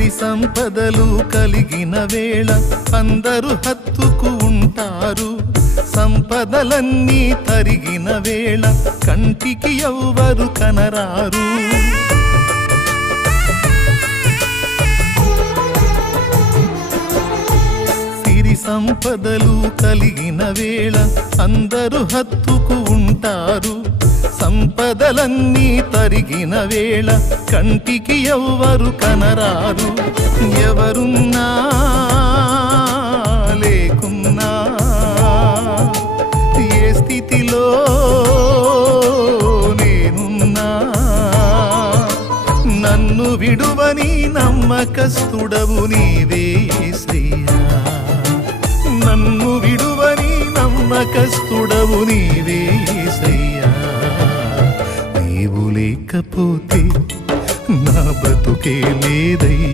సిరి సంపదలు కలిగిన వేళ అందరూ హత్తుకు ఉంటారు. సంపదలన్నీ తరిగిన వేళ కంటికి ఎవ్వరు కనరారు. సిరి సంపదలు కలిగిన వేళ అందరూ హత్తుకు ఉంటారు. సంపదలన్నీ తరిగిన వేళ కంటికి ఎవ్వరు కనరారు. ఎవరున్నా లేకున్నా ఏ స్థితిలో నేనున్నా నన్ను విడువని నమ్మకస్తుడవు నీవే యేసయ్యా. నన్ను విడువని నమ్మకస్తుడవు నీవే యేసయ్యా. నీవు లేకపోతే నా బ్రతుకే లేదయ్యా.